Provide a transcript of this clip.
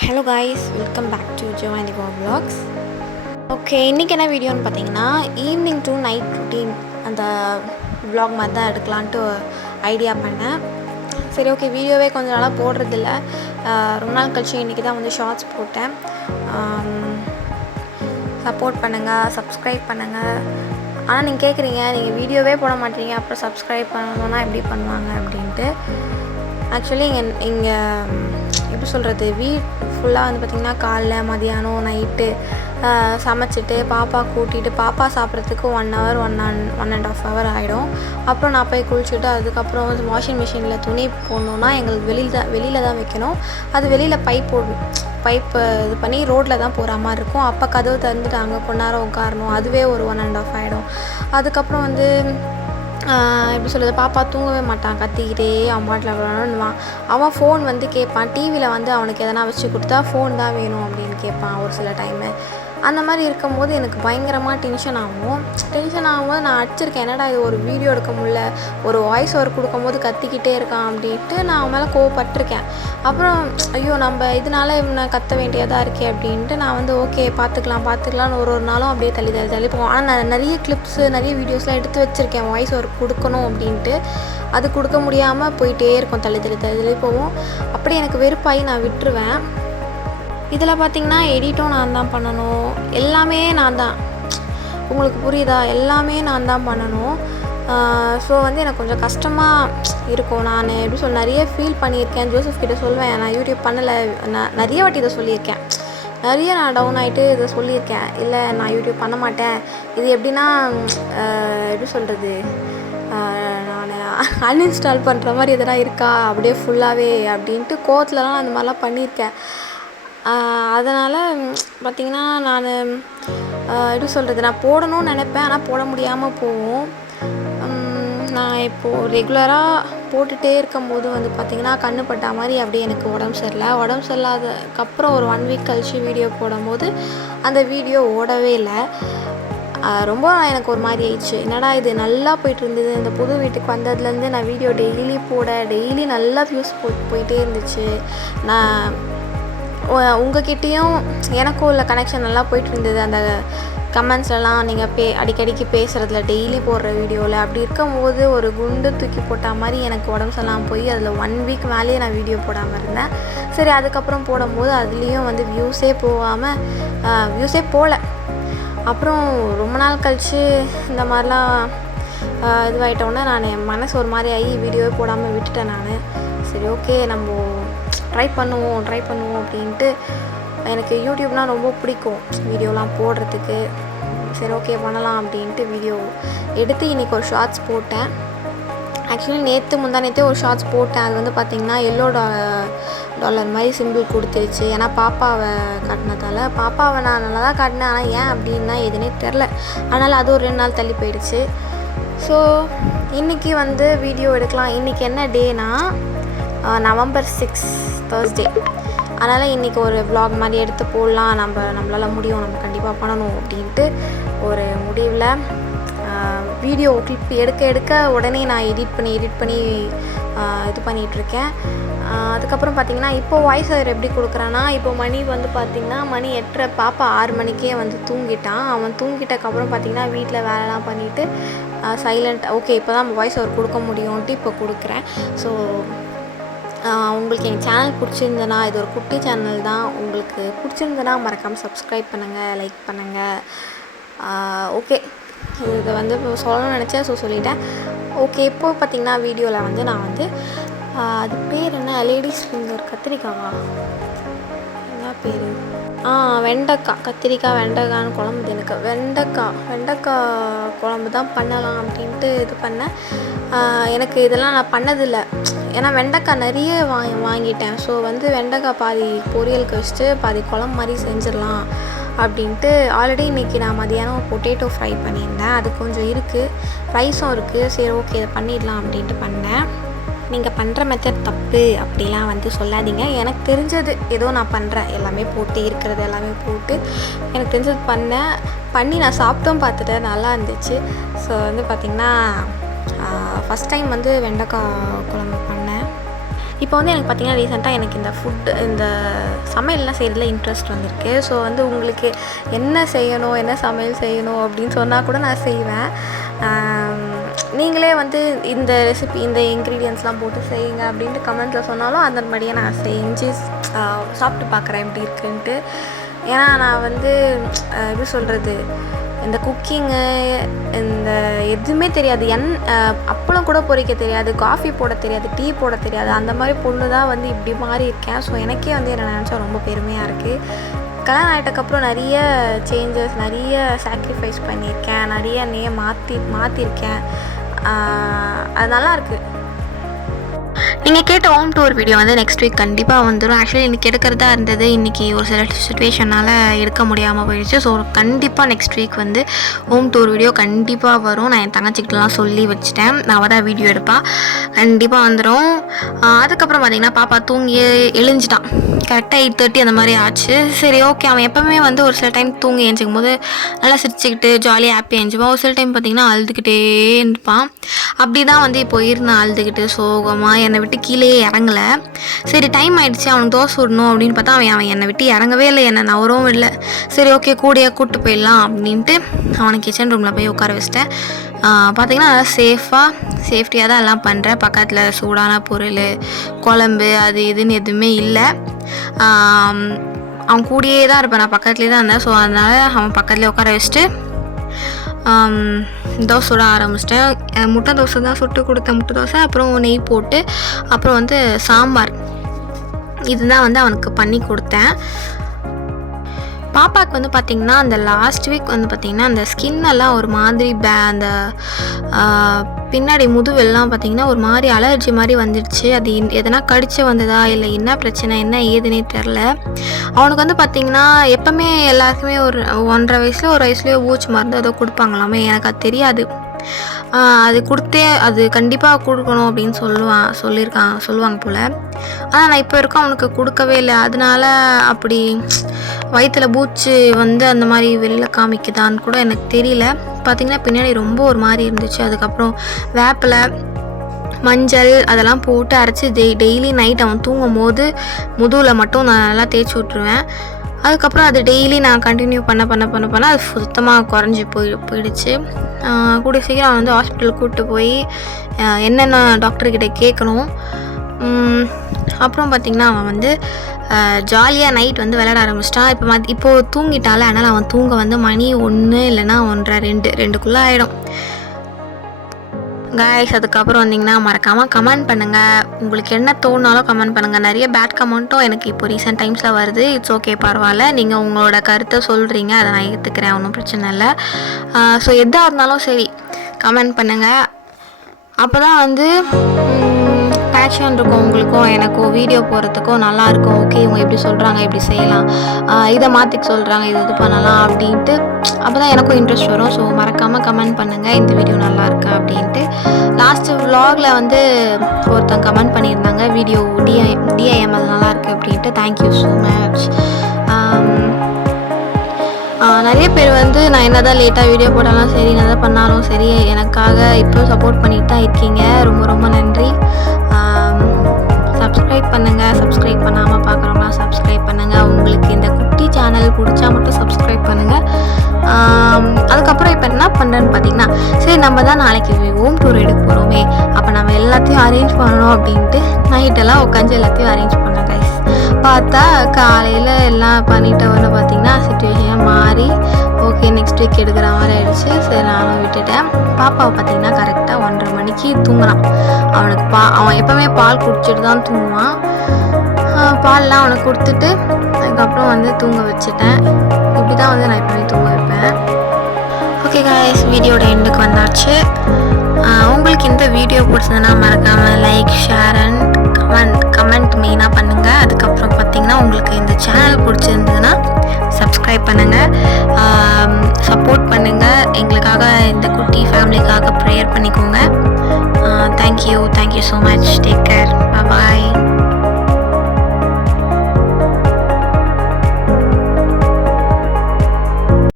Hello guys, welcome back to Jovani vlogs. Okay, இன்றைக்கி என்ன வீடியோன்னு பார்த்தீங்கன்னா ஈவினிங் டு நைட் ரொட்டீன் அந்த vlog மாதிரி தான் எடுக்கலான்ட்டு ஐடியா பண்ணேன். சரி, ஓகே, வீடியோவே கொஞ்சம் நாளாக போடுறதில்ல. ரொம்ப நாள் கழிச்சு இன்றைக்கி தான் வந்து ஷார்ட்ஸ் போட்டேன். சப்போர்ட் பண்ணுங்கள், சப்ஸ்கிரைப் பண்ணுங்கள். ஆனால் நீங்கள் கேட்குறீங்க, நீங்கள் வீடியோவே போட மாட்டீங்க, அப்புறம் சப்ஸ்கிரைப் பண்ணணுன்னா எப்படி பண்ணுவாங்க அப்படின்ட்டு. ஆக்சுவலி இங்கே எப்படி சொல்கிறது, ஃபுல்லாக வந்து பார்த்திங்கன்னா காலைல மதியானம் நைட்டு சமைச்சிட்டு பாப்பா கூட்டிகிட்டு பாப்பா சாப்பிட்றதுக்கு 1 hour 1.5 hour ஆகிடும். அப்புறம் நான் போய் குளிச்சுட்டு அதுக்கப்புறம் வந்து வாஷிங் மிஷினில் துணி போடணுன்னா எங்களுக்கு வெளியில் தான் வைக்கணும். அது வெளியில் பைப்பு இது பண்ணி ரோட்டில் தான் போகிற மாதிரி இருக்கும். அப்போ கதவு திறந்துட்டு அங்கே கொஞ்ச நேரம் உட்காரணும், அதுவே ஒரு 1.5 ஆகிடும். அதுக்கப்புறம் வந்து எப்படி சொல்கிறது, பாப்பா தூங்கவே மாட்டான், கத்திக்கிட்டே அவன் பாட்டில் விளாடணுன்னுவான். அவன் ஃபோன் வந்து கேட்பான். டிவியில் வந்து அவனுக்கு எதனா வச்சு கொடுத்தா ஃபோன் தான் வேணும் அப்படின்னு கேட்பான் ஒரு சில டைமு. அந்த மாதிரி இருக்கும்போது எனக்கு பயங்கரமாக டென்ஷன் ஆகும்போது நான் அடிச்சிருக்கேன். என்னடா இது, ஒரு வீடியோ எடுக்க முடியல, ஒரு வாய்ஸ் ஓவர் கொடுக்கும்போது கத்திக்கிட்டே இருக்கான் அப்படின்ட்டு நான் அவன் மேலே கோவப்பட்டிருக்கேன். அப்புறம் ஐயோ, நம்ம இதனால இவனை கத்த வேண்டியதாக இருக்கே அப்படின்ட்டு நான் வந்து ஓகே பார்த்துக்கலான்னு ஒரு நாளும் அப்படியே தள்ளி போவோம். ஆனால் நான் நிறைய கிளிப்ஸு நிறைய வீடியோஸ்லாம் எடுத்து வச்சுருக்கேன் வாய்ஸ் ஓவர் கொடுக்கணும் அப்படின்ட்டு. அது கொடுக்க முடியாமல் போயிட்டே இருக்கும், தள்ளி போவோம். அப்படியே எனக்கு வெறுப்பாகி நான் விட்டுருவேன். இதில் பார்த்திங்கன்னா எடிட்டும் நான் தான் பண்ணணும், எல்லாமே நான் தான். உங்களுக்கு புரியுதா? எல்லாமே நான் தான் பண்ணணும். ஸோ வந்து எனக்கு கொஞ்சம் கஷ்டமாக இருக்கும். நான் எப்படி சொல்ல, நிறைய ஃபீல் பண்ணியிருக்கேன். ஜோசப் கிட்டே சொல்வேன், நான் யூடியூப் பண்ணலை, நான் நிறைய வாட்டி இதை சொல்லியிருக்கேன். நான் டவுன் ஆகிட்டு இதை சொல்லியிருக்கேன், இல்லை நான் யூடியூப் பண்ண மாட்டேன். இது எப்படின்னா எப்படி சொல்கிறது, நான் அன்இன்ஸ்டால் பண்ணுற மாதிரி எதனா இருக்கா அப்படியே ஃபுல்லாகவே அப்படின்ட்டு கோவத்துலலாம் நான் அந்த மாதிரிலாம் பண்ணியிருக்கேன். அதனால் பார்த்திங்கன்னா நான் எப்படி சொல்கிறது, நான் போடணும்னு நினைப்பேன், ஆனால் போட முடியாமல் போகும். நான் இப்போது ரெகுலராக போட்டுகிட்டே இருக்கும்போது வந்து பார்த்திங்கன்னா கண்ணு பட்டா மாதிரி அப்படியே எனக்கு உடம்பு சரியில்லாததுக்கப்புறம் ஒரு 1 week கழிச்சு வீடியோ போடும்போது அந்த வீடியோ ஓடவே இல்லை. ரொம்ப எனக்கு ஒரு மாதிரி ஆயிடுச்சு. என்னடா இது, நல்லா போய்ட்டு இருந்தது. இந்த புது வீட்டுக்கு வந்ததுலேருந்து நான் வீடியோ டெய்லி நல்லா வியூஸ் போயிட்டே இருந்துச்சு. நான் உங்ககிட்டேயும் எனக்கும் உள்ள கனெக்ஷன் நல்லா போய்ட்டு இருந்தது. அந்த கமெண்ட்ஸ்லாம் நீங்கள் அடிக்கடிக்கு பேசுகிறதுல, டெய்லி போடுற வீடியோவில், அப்படி இருக்கும்போது ஒரு குண்டு தூக்கி போட்ட மாதிரி எனக்கு உடம்பு சரியில்லாமல் போய் அதில் 1 week மேலேயே நான் வீடியோ போடாமல் இருந்தேன். சரி, அதுக்கப்புறம் போடும்போது அதுலேயும் வந்து வியூஸே போகல. அப்புறம் ரொம்ப நாள் கழித்து இந்த மாதிரிலாம் இதுவாகிட்டோன்னே நான் என் மனசு ஒரு மாதிரி ஆகி வீடியோவே போடாமல் விட்டுட்டேன் நான். சரி, ஓகே, நம்ம ட்ரை பண்ணுவோம் அப்படின்ட்டு. எனக்கு யூடியூப்னால் ரொம்ப பிடிக்கும், வீடியோலாம் போடுறதுக்கு. சரி, ஓகே, பண்ணலாம் அப்படின்ட்டு வீடியோ எடுத்து இன்றைக்கி ஒரு ஷார்ட்ஸ் போட்டேன். ஆக்சுவலி முந்தானேத்தே ஒரு ஷார்ட்ஸ் போட்டேன். அது வந்து பார்த்திங்கன்னா எல்லோ டாலர் மாதிரி சிம்பிள் கொடுத்துருச்சு. ஏன்னா பாப்பாவை காட்டினதால். பாப்பாவை நான் நல்லா தான் காட்டினேன், ஆனால் ஏன் அப்படின்னா எதுனே தெரில. அதனால் அது ஒரு 2 நாள் தள்ளி போயிடுச்சு. ஸோ இன்றைக்கி வந்து வீடியோ எடுக்கலாம். இன்றைக்கி என்ன டேனா November 6 Thursday. அதனால் இன்றைக்கி ஒரு vlog மாதிரி எடுத்து போடலாம், நம்மளால் முடியும், நம்ம கண்டிப்பாக பண்ணணும் அப்படின்ட்டு ஒரு முடிவில் வீடியோ கிளிப் எடுக்க உடனே நான் எடிட் பண்ணி இது பண்ணிகிட்ருக்கேன். அதுக்கப்புறம் பார்த்திங்கன்னா இப்போ வாய்ஸ் ஓவர் எப்படி கொடுக்குறேன்னா, இப்போ மணி வந்து பார்த்திங்கன்னா மணி 8:30, பாப்பா 6 மணிக்கே வந்து தூங்கிட்டான். அவன் தூங்கிட்டக்கப்புறம் பார்த்திங்கன்னா வீட்டில் வேலைலாம் பண்ணிவிட்டு சைலண்ட், ஓகே, இப்போ தான் வாய்ஸ் ஓவர் கொடுக்க முடியும்ன்ட்டு இப்போ கொடுக்குறேன். ஸோ உங்களுக்கு என் சேனல் பிடிச்சிருந்தனா, இது ஒரு குட்டி சேனல் தான், உங்களுக்கு பிடிச்சிருந்தனா மறக்காமல் சப்ஸ்கிரைப் பண்ணுங்கள், லைக் பண்ணுங்கள். ஓகே, இதை வந்து சொல்லணும்னு நினச்சேன், ஸோ சொல்லிட்டேன். ஓகே, இப்போது பார்த்திங்கன்னா வீடியோவில் வந்து நான் வந்து அது பேர் என்ன, லேடிஸ் ஃபிங்கர் கத்திரிக்காவா, என்ன பேர், வெண்டைக்காய், கத்திரிக்காய் வெண்டைக்கான்னு குழம்பு. எனக்கு வெண்டைக்காய் குழம்பு தான் பண்ணலாம் அப்படின்ட்டு இது பண்ணேன். எனக்கு இதெல்லாம் நான் பண்ணதில்லை, ஏன்னா வெண்டைக்காய் நிறைய வாங்கிட்டேன். ஸோ வந்து வெண்டைக்காய் பாதி பொரியலுக்கு வச்சுட்டு பாதி குழம்பு மாதிரி செஞ்சிடலாம் அப்படின்ட்டு. ஆல்ரெடி இன்றைக்கி நான் மதியானம் பொட்டேட்டோ ஃப்ரை பண்ணியிருந்தேன், அது கொஞ்சம் இருக்குது, ரைஸும் இருக்குது. சரி, ஓகே, இதை பண்ணிடலாம் அப்படின்ட்டு பண்ணேன். நீங்கள் பண்ணுற மெத்தட் தப்பு அப்படிலாம் வந்து சொல்லாதீங்க. எனக்கு தெரிஞ்சது ஏதோ நான் பண்ணுறேன், எல்லாமே போட்டு இருக்கிறது எல்லாமே போட்டு எனக்கு தெரிஞ்சது பண்ணி நான் சாப்பிட்டும் பார்த்துட்டேன், நல்லா இருந்துச்சு. ஸோ வந்து பார்த்திங்கன்னா ஃபஸ்ட் டைம் வந்து வெண்டைக்காய் குழம்பு பண்ணேன். இப்போ வந்து எனக்கு பார்த்திங்கன்னா ரீசெண்டாக எனக்கு இந்த சமையல்லாம் செய்கிறதுல இன்ட்ரெஸ்ட் வந்திருக்கு. ஸோ வந்து உங்களுக்கு என்ன செய்யணும், என்ன சமையல் செய்யணும் அப்படின்னு சொன்னால் கூட நான் செய்வேன். நீங்களே வந்து இந்த ரெசிபி இந்த இன்க்ரீடியன்ட்ஸ்லாம் போட்டு செய்யுங்க அப்படின்ட்டு கமெண்ட்டில் சொன்னாலும் அந்த மாதிரியே நான் செஞ்சு சாப்பிட்டு பார்க்குறேன் எப்படி இருக்குன்ட்டு. ஏன்னா நான் வந்து எப்படி சொல்கிறது, இந்த குக்கிங்கு இந்த எதுவுமே தெரியாது. அப்பளம் கூட பொரிக்க தெரியாது, காஃபி போட தெரியாது, டீ போட தெரியாது. அந்த மாதிரி பொண்ணு தான் வந்து இப்படி மாறி இருக்கேன். ஸோ எனக்கே வந்து என்ன நினச்சா ரொம்ப பெருமையாக இருக்குது. கல்யாணம் ஆகிட்டக்கப்புறம் நிறைய சேஞ்சஸ், நிறைய சாக்ரிஃபைஸ் பண்ணியிருக்கேன், நிறைய மாற்றிருக்கேன். அது நல்லாயிருக்கு. நீங்கள் கேட்ட ஹோம் டூர் வீடியோ வந்து நெக்ஸ்ட் வீக் கண்டிப்பாக வந்துடும். ஆக்சுவலி இன்றைக்கி எடுக்கிறதா இருந்தது, இன்றைக்கி ஒரு சில சுச்சுவேஷனால் எடுக்க முடியாமல் போயிடுச்சு. ஸோ கண்டிப்பாக நெக்ஸ்ட் வீக் வந்து ஹோம் டூர் வீடியோ கண்டிப்பாக வரும். நான் என் தங்கச்சிக்கிட்டலாம் சொல்லி வச்சுட்டேன், நான் தான் வீடியோ எடுப்பா, கண்டிப்பாக வந்துடும். அதுக்கப்புறம் பார்த்திங்கன்னா பாப்பா தூங்கி எழுஞ்சிட்டான். கரெக்டாக 8:30 அந்த மாதிரி ஆச்சு. சரி ஓகே, அவன் எப்போவுமே வந்து ஒரு சில டைம் தூங்கி எழுஞ்சிக்கும் போது நல்லா சிரிச்சுக்கிட்டு ஜாலியாக ஹாப்பியாக எழுஞ்சிப்பான். ஒரு சில டைம் பார்த்திங்கன்னா அழுதுகிட்டே இருப்பான். அப்படி தான் வந்து இப்போ இருந்தான், அழுதுகிட்டு சோகமாக என்னை விட்டு கீழே இறங்கலை. சரி டைம் ஆகிடுச்சு, அவனுக்கு தோசை விடணும் அப்படின்னு பார்த்தா அவன் என்னை விட்டு இறங்கவே இல்லை, என்னை நவரவும் இல்லை. சரி ஓகே கூடிய கூப்பிட்டு போயிடலாம் அப்படின்ட்டு அவனை கிச்சன் ரூமில் போய் உட்கார வச்சிட்டேன். பார்த்திங்கன்னா நல்லா சேஃப்டியாக தான் எல்லாம் பண்ணுறேன். பக்கத்தில் சூடான பொருள், குழம்பு அது இதுன்னு எதுவுமே இல்லை. அவன் கூடயே தான் இருப்பேன், நான் பக்கத்துலேயே தான் இருந்தேன். ஸோ அதனால் அவன் பக்கத்துலேயே உட்கார வச்சுட்டு தோசை சுட ஆரம்பிச்சிட்டேன். முட்டை தோசை தான் சுட்டு கொடுத்தேன், முட்டை தோசை. அப்புறம் நெய் போட்டு அப்புறம் வந்து சாம்பார், இதுதான் வந்து அவனுக்கு பண்ணி கொடுத்தேன். பாப்பாவுக்கு வந்து பார்த்திங்கன்னா அந்த லாஸ்ட் வீக் வந்து பார்த்திங்கன்னா அந்த ஸ்கின்னெல்லாம் ஒரு மாதிரி அந்த பின்னாடி முதுவெல்லாம் பார்த்திங்கன்னா ஒரு மாதிரி அலர்ஜி மாதிரி வந்துடுச்சு. அது எதனா கடிச்சு வந்ததா இல்லை என்ன பிரச்சனை என்ன ஏதுன்னே தெரில. அவனுக்கு வந்து பார்த்திங்கன்னா எப்போவுமே எல்லாருக்குமே ஒரு 1.5 வயசுல ஒரு வயசுலேயே ஊச்சி மருந்து ஏதோ கொடுப்பாங்களாமே, எனக்கு அது தெரியாது. அது அது கண்டிப்பாக கொடுக்கணும் அப்படின்னு சொல்லுவாங்க போல். ஆனால் நான் இப்போ வரைக்கும் அவனுக்கு கொடுக்கவே இல்லை. அதனால அப்படி வயிற்றில் பூச்சி வந்து அந்த மாதிரி வெளியில் காமிக்குதான்னு கூட எனக்கு தெரியல. பார்த்திங்கன்னா பின்னாடி ரொம்ப ஒரு மாதிரி இருந்துச்சு. அதுக்கப்புறம் வேப்பிலை, மஞ்சள் அதெல்லாம் போட்டு அரைச்சி டெய்லி நைட் அவன் தூங்கும் போது முதுகில் மட்டும் நான் நல்லா தேய்ச்சி விட்ருவேன். அதுக்கப்புறம் அது டெய்லி நான் கண்டினியூ பண்ண அது சுத்தமாக குறைஞ்சி போயிடுச்சு. கூடிய சீக்கிரம் அவன் வந்து ஹாஸ்பிட்டலுக்கு கூப்பிட்டு போய் என்னென்ன டாக்டர்கிட்ட கேட்கணும். அப்புறம் பார்த்திங்கன்னா அவன் வந்து ஜாலியாக நைட் வந்து விளையாட ஆரம்பிச்சிட்டான். இப்போது தூங்கிட்டால, அதனால் அவன் தூங்க வந்து மணி 1 இல்லைன்னா 1:30 2க்குள்ளே ஆகிடும் கைஸ். அதுக்கப்புறம் வந்திங்கன்னா மறக்காமல் கமெண்ட் பண்ணுங்கள், உங்களுக்கு என்ன தோணுனாலும் கமெண்ட் பண்ணுங்கள். நிறைய பேட் கமெண்ட்டும் எனக்கு இப்போ ரீசெண்ட் டைம்ஸில் வருது. இட்ஸ் ஓகே, பரவாயில்ல, நீங்கள் உங்களோட கருத்தை சொல்கிறீங்க, அதை நான் ஏற்றுக்கிறேன், ஒன்றும் பிரச்சனை இல்லை. ஸோ எதாக இருந்தாலும் சரி கமெண்ட் பண்ணுங்கள். அப்போ தான் வந்து பேஷன் இருக்கும் உங்களுக்கும் எனக்கும் வீடியோ போகிறதுக்கும் நல்லாயிருக்கும். ஓகே இவங்க எப்படி சொல்கிறாங்க, எப்படி செய்யலாம், இதை மாற்றிக்க சொல்கிறாங்க, இது பண்ணலாம் அப்படின்ட்டு அப்போ தான் எனக்கும் இன்ட்ரெஸ்ட் வரும். ஸோ மறக்காமல் கமெண்ட் பண்ணுங்கள் இந்த வீடியோ நல்லாயிருக்கா அப்படின்ட்டு. லாஸ்ட்டு vlogல வந்து ஒருத்தங்க கமெண்ட் பண்ணியிருந்தாங்க வீடியோ டிஐஎம் அது நல்லாயிருக்கு அப்படின்ட்டு. Thank you so much. நிறைய பேர் வந்து நான் என்ன தான் லேட்டாக வீடியோ போட்டாலும் சரி, என்ன தான் பண்ணாலும் சரி, எனக்காக இப்போ சப்போர்ட் பண்ணிட்டு தான் இருக்கீங்க. ரொம்ப ரொம்ப நன்றி. சப்ஸ்கிரைப் பண்ணுங்கள், சப்ஸ்கிரைப் பண்ணாமல் பார்க்குறவங்களாம் சப்ஸ்கிரைப் பண்ணுங்கள். உங்களுக்கு இந்த குட்டி சேனல் பிடிச்சா மட்டும் சப்ஸ்கிரைப் பண்ணுங்கள். அதுக்கப்புறம் இப்போ என்ன பண்ணுறேன்னு பார்த்தீங்கன்னா, சரி நம்ம தான் நாளைக்கு ஹோம் டூர் எடுக்க போகிறோமே, அப்போ நம்ம எல்லாத்தையும் அரேஞ்ச் பண்ணணும் அப்படின்ட்டு நைட்டெல்லாம் உட்காந்து எல்லாத்தையும் அரேஞ்ச் பண்ணேன் கைஸ். பார்த்தா காலையில் எல்லாம் பண்ணிட்டு வந்து பார்த்திங்கன்னா சிச்சுவேஷன் மாறி ஓகே நெக்ஸ்ட் வீக் எடுக்கிற மாதிரி ஆகிடுச்சு. சரி நானும் விட்டுட்டேன். பாப்பாவை பார்த்திங்கன்னா கரெக்டாக 1:30 மணிக்கு தூங்கினான். அவன் எப்போவுமே பால் குடிச்சிட்டு தான் தூங்குவான். பால்லாம் அவனுக்கு கொடுத்துட்டு அதுக்கப்புறம் வந்து தூங்க வச்சுட்டேன். இப்படி தான் வந்து நான் எப்போவுமே தூங்க வைப்பேன். ஓகே கைஸ், வீடியோட எண்டுக்கு வந்தாச்சு. உங்களுக்கு இந்த வீடியோ பிடிச்சதுன்னா மறக்காமல் லைக், ஷேர் அண்ட் கமெண்ட் மெயினாக பண்ணுங்கள். அதுக்கப்புறம் பார்த்திங்கன்னா உங்களுக்கு இந்த சேனல் பிடிச்சிருந்ததுன்னா சப்ஸ்கிரைப் பண்ணுங்கள், சப்போர்ட் பண்ணுங்கள். எங்களுக்காக இந்த குட்டி ஃபேமிலிக்காக ப்ரேயர் பண்ணிக்கோங்க. Thank you so much. Take care.